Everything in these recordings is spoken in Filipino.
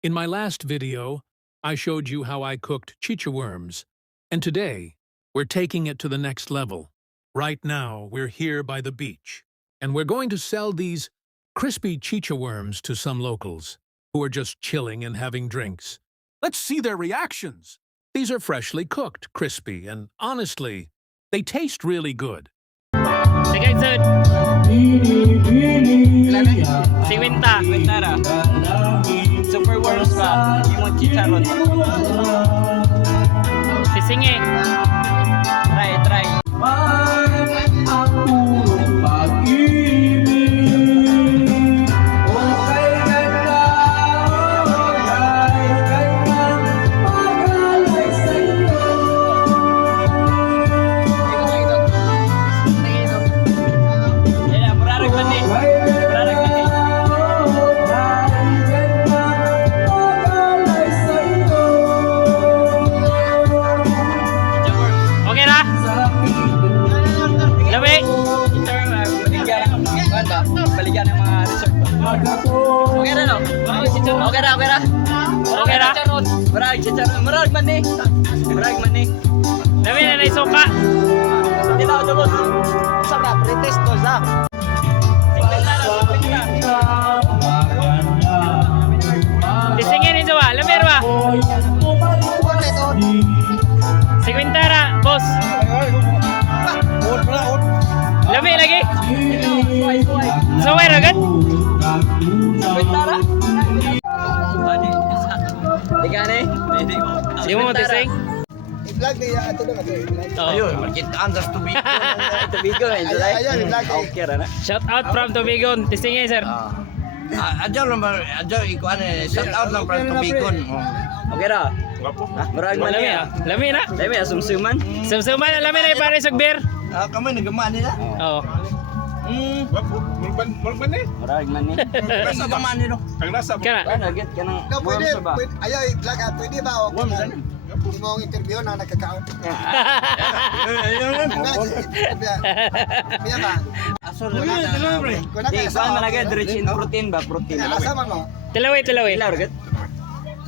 In my last video, I showed you how I cooked chicha worms, and today, we're taking it to the next level. Right now, we're here by the beach, and we're going to sell these crispy chicha worms to some locals who are just chilling and having drinks. Let's see their reactions. These are freshly cooked, crispy, and honestly, they taste really good. Sige, sir. Siwinta. Mentara. Super worms ba? Yung mga chicharon. Sisingi. Try. Okay na? Labi. Balikan ng mga resort. Okay na no? Okay na. Okay na? Marag chicharon. Marag man eh. Labi na naisuka. Dito ako boss. Sarap, pretest to sa. Sisingi ni Jawa. Labi ba? Siwintara, boss. Labi lagi. Saway agad. Mentara. Digane. Di mo matising? I-vlog niya ato na ito. Ayun, market andas to be. Tubigon eh, July. Ayun, i-vlog. Okay ra na. Shout out from Tubigon. Tisingi, sir. Adyo ikuan shout out lang para tubigon. Okay ra. Marag man Lami niya. Lami na. Lami asumsuman. Sumsuman na lami na pare sa beer. Kami nagamaan nila. Oo. Mulban eh. Marag man niya. Kami nagamaan nila. Kana. Ano get ka ng No, pwede. worms ba? Ayaw, i-vlog. Pwede ba? Hindi mo ang interview na nagkakaon. Biya ba? Asol Kung Di nakasama kuan man agad rich in protein ba? Protein. Nakasama mo? Tilaway. Ilar get.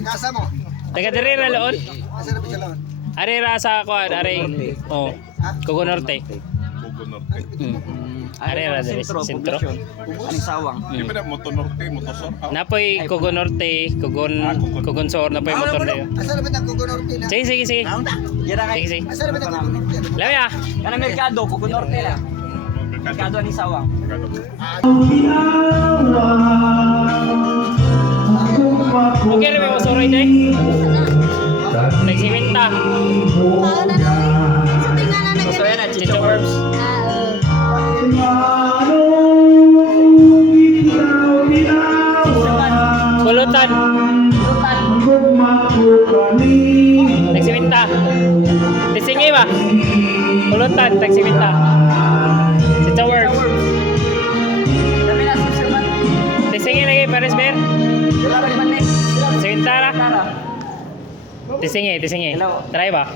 Nakasama mo? Taga diri ra loon. Asa na pichalon? Ari ra sa kuan, ari. Oh. Cogo Norte. Ari ra diri sentro. Aning sawang. Napoy Cogo Norte, Cogon Sur napoy motor dayo. Asa na ba nagkukunorte na? Sige. Gira kay. Sige. Asa na ba nagkukunorte? Lami ah. Kana merkado Cogo Norte la. Merkado ni sawang. Okay ra may masuroy day. Nagsiminta. So yan na Chicha worms. Pulutan. Nagsiminta. Tisingi ba? Pulutan, nagsiminta. Chicha worms. Dami na asumsuman. Tisingi lagi pares ber. Marag man ni. Sintara. Tara. Tisingi. Hello. Try ba?